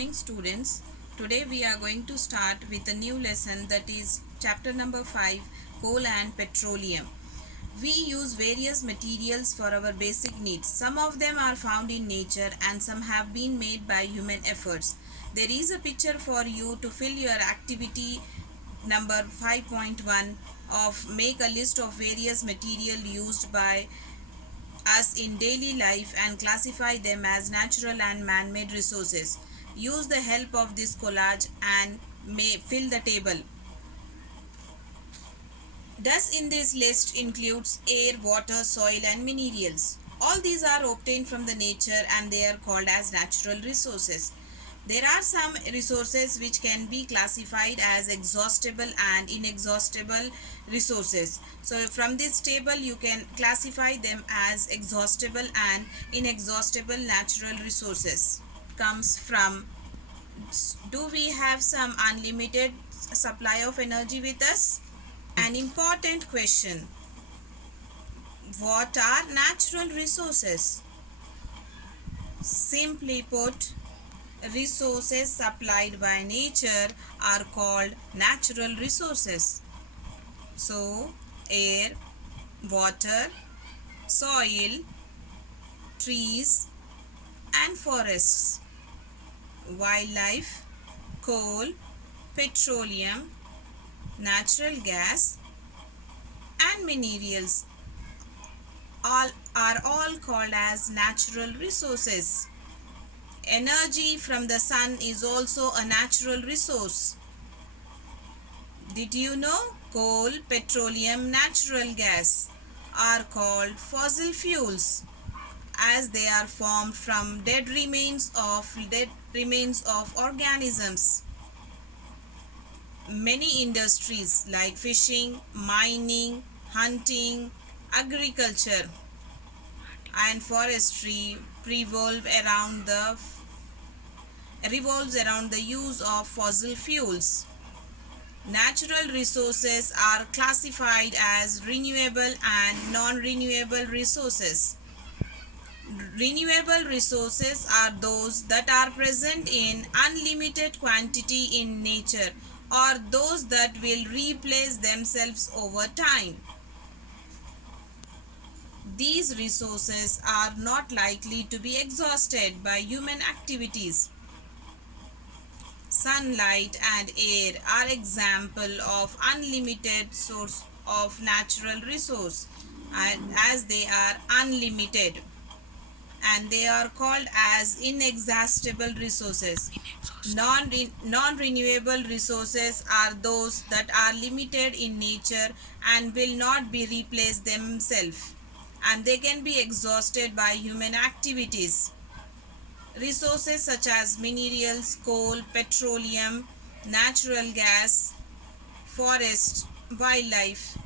morning, students. Today we are going to start with a new lesson, that is chapter number 5, Coal and Petroleum. We use various materials for our basic needs. Some of them are found in nature and some have been made by human efforts. There is a picture for you to fill your activity number 5.1 of make a list of various material used by us in daily life and classify them as natural and man-made resources. Use the help of this collage and may fill the table. Thus in this list includes air, water, soil and minerals. All these are obtained from the nature and they are called as natural resources. There are some resources which can be classified as exhaustible and inexhaustible resources. So from this table you can classify them as exhaustible and inexhaustible natural resources. Comes from, do we have some unlimited supply of energy with us? An important question. What are natural resources? Simply put, resources supplied by nature are called natural resources. So, air, water, soil, trees and forests, wildlife, coal, petroleum, natural gas and minerals are all called as natural resources. Energy from the sun is also a natural resource. Did you know coal, petroleum, natural gas are called fossil fuels as they are formed from dead remains of organisms. Many industries like fishing, mining, hunting, agriculture and forestry revolves around the use of fossil fuels. Natural resources are classified as renewable and non-renewable resources. Renewable resources are those that are present in unlimited quantity in nature or those that will replace themselves over time. These resources are not likely to be exhausted by human activities. Sunlight and air are example of unlimited source of natural resource, and as they are unlimited and they are called as inexhaustible resources. Non-renewable resources are those that are limited in nature and will not be replaced themselves, and they can be exhausted by human activities. Resources such as minerals, coal, petroleum, natural gas, forest, wildlife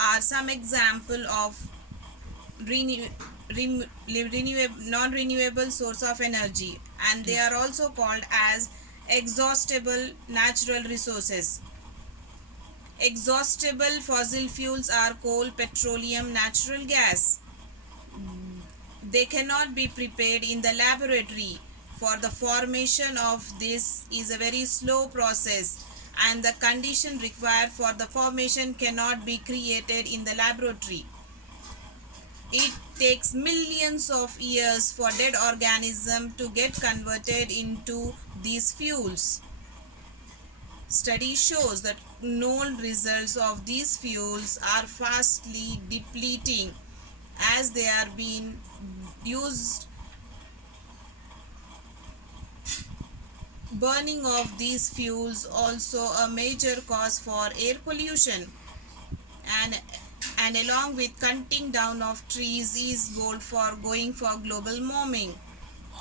are some example of non-renewable source of energy, and they are also called as exhaustible natural resources. Exhaustible fossil fuels are coal, petroleum, natural gas. They cannot be prepared in the laboratory, for the formation of this is a very slow process and the condition required for the formation cannot be created in the laboratory. It takes millions of years for dead organisms to get converted into these fuels. Study shows that known results of these fuels are fastly depleting as they are being used. Burning of these fuels also a major cause for air pollution, and along with cutting down of trees is goal for going for global warming.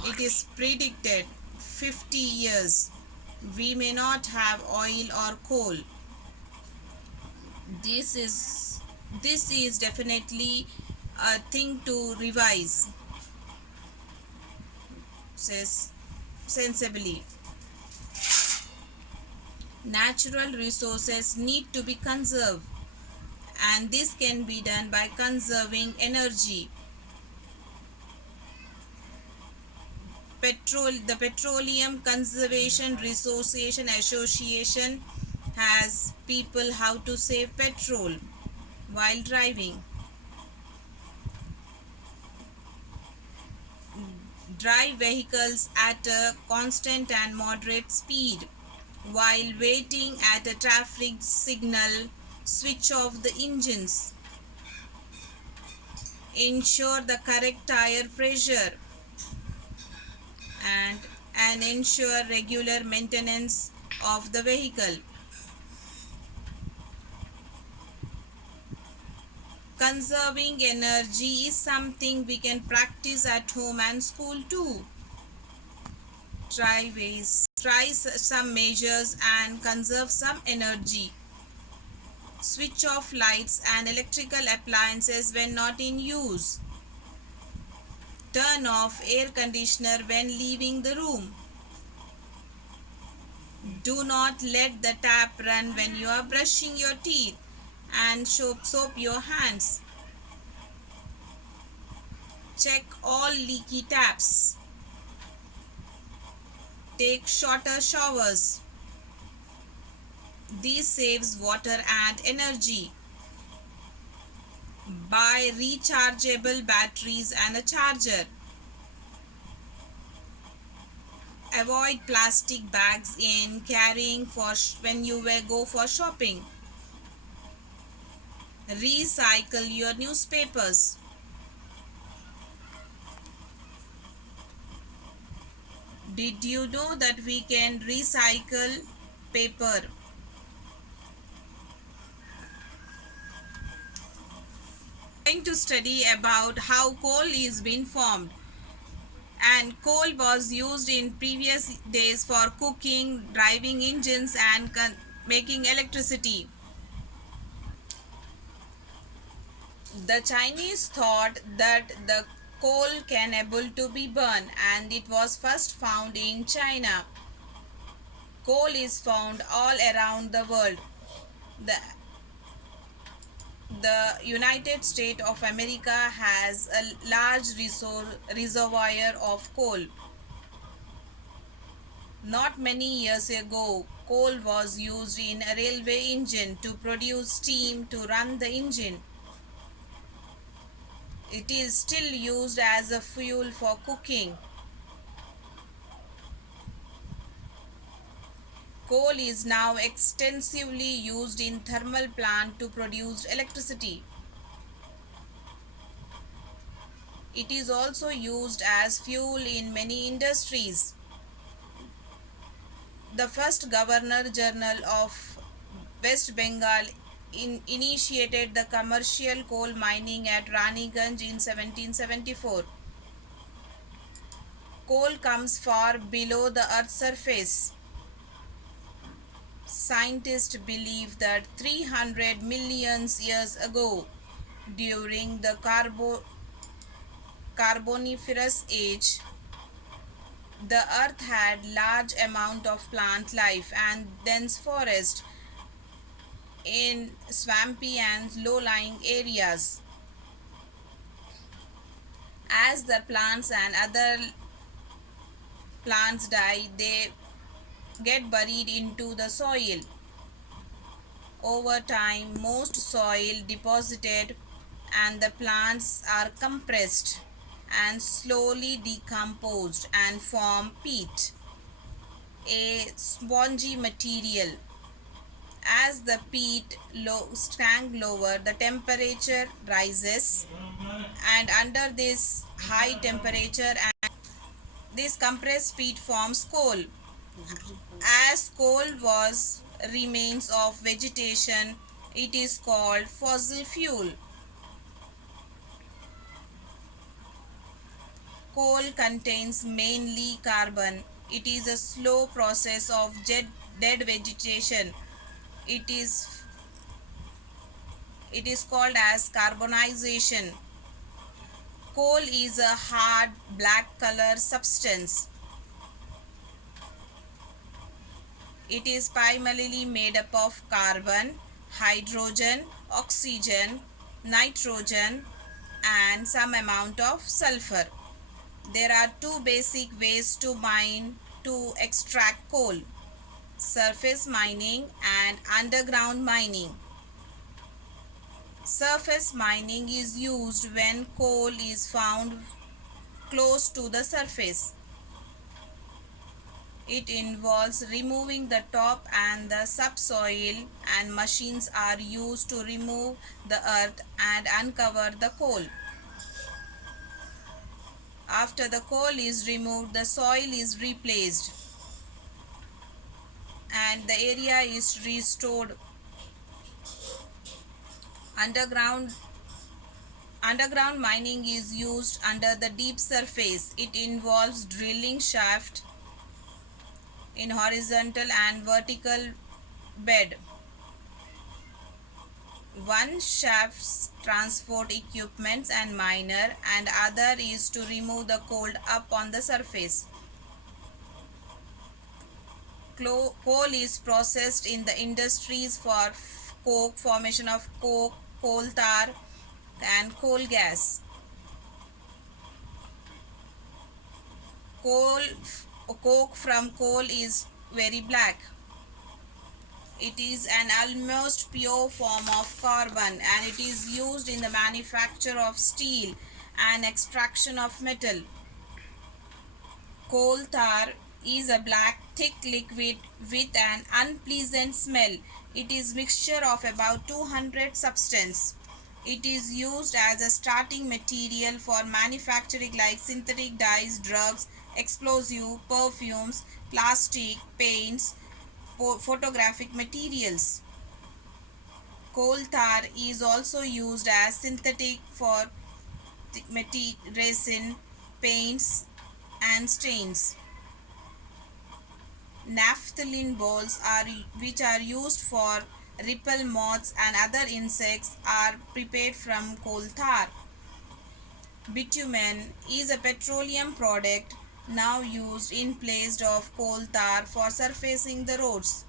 It is predicted 50 years we may not have oil or coal. This is definitely a thing to revise says sensibly. Natural resources need to be conserved, and this can be done by conserving energy. the Petroleum Conservation Resources Association has people how to save petrol while driving. Drive vehicles at a constant and moderate speed. While waiting at a traffic signal, switch off the engines. Ensure the correct tire pressure and ensure regular maintenance of the vehicle. Conserving energy is something we can practice at home and school too. Try some measures and conserve some energy. Switch off lights and electrical appliances when not in use. Turn off air conditioner when leaving the room. Do not let the tap run when you are brushing your teeth and soap your hands. Check all leaky taps. Take shorter showers. This saves water and energy. Buy rechargeable batteries and a charger. Avoid plastic bags in carrying when you go for shopping. Recycle your newspapers. Did you know that we can recycle paper? Going to study about how coal is being formed. And coal was used in previous days for cooking, driving engines and making electricity. The Chinese thought that the coal can able to be burned and it was first found in China. Coal is found all around the world. The United States of America has a large reservoir of coal. Not many years ago, coal was used in a railway engine to produce steam to run the engine. It is still used as a fuel for cooking. Coal is now extensively used in thermal plant to produce electricity. It is also used as fuel in many industries. The first Governor General of West Bengal initiated the commercial coal mining at Raniganj in 1774. Coal comes far below the earth's surface. Scientists believe that 300 million years ago, during the Carboniferous age, the earth had large amount of plant life and dense forest in swampy and low-lying areas. As the plants and other plants die, they get buried into the soil. Over time, most soil deposited and the plants are compressed and slowly decomposed and form peat, a spongy material. As the peat sank lower, the temperature rises, and under this high temperature, and this compressed peat forms coal. As coal was remains of vegetation, it is called fossil fuel. Coal contains mainly carbon. It is a slow process of dead vegetation. It is called as carbonization. Coal is a hard black color substance. It is primarily made up of carbon, hydrogen, oxygen, nitrogen, and some amount of sulfur. There are two basic ways to extract coal: surface mining and underground mining. Surface mining is used when coal is found close to the surface. It involves removing the top and the subsoil, and machines are used to remove the earth and uncover the coal. After the coal is removed, the soil is replaced and the area is restored. Underground Underground mining is used under the deep surface. It involves drilling shaft in horizontal and vertical bed. One shafts transport equipments and miner, and other is to remove the coal up on the surface. Coal is processed in the industries for coke, formation of coke, coal tar, and coal gas. Coal, coke from coal is very black. It is an almost pure form of carbon, and it is used in the manufacture of steel and extraction of metal. Coal tar is a black thick liquid with an unpleasant smell. It is mixture of about 200 substance. It is used as a starting material for manufacturing like synthetic dyes, drugs, explosive, perfumes, plastic, paints, photographic materials. Coal tar is also used as synthetic for resin, paints, and stains. Naphthalene balls which are used for repel moths and other insects are prepared from coal tar. Bitumen is a petroleum product now used in place of coal tar for surfacing the roads.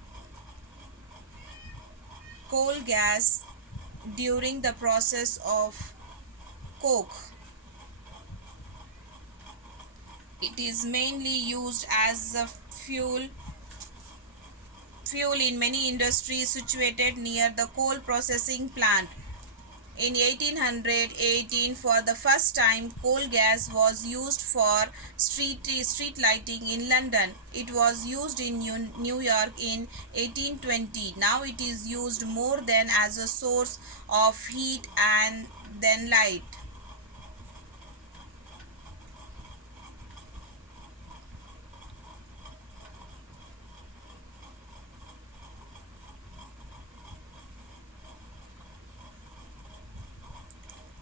Coal gas during the process of coke. It is mainly used as a fuel in many industries situated near the coal processing plant. In 1818, for the first time, coal gas was used for street lighting in London. It was used in New York in 1820. Now it is used more than as a source of heat and then light.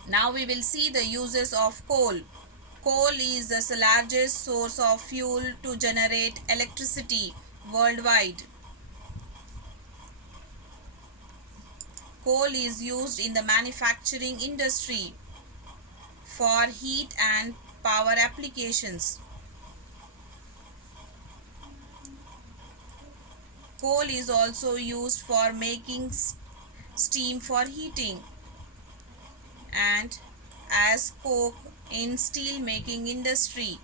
Now we will see the uses of coal. Coal is the largest source of fuel to generate electricity worldwide. Coal is used in the manufacturing industry for heat and power applications. Coal is also used for making steam for heating and as coke in steel making industry.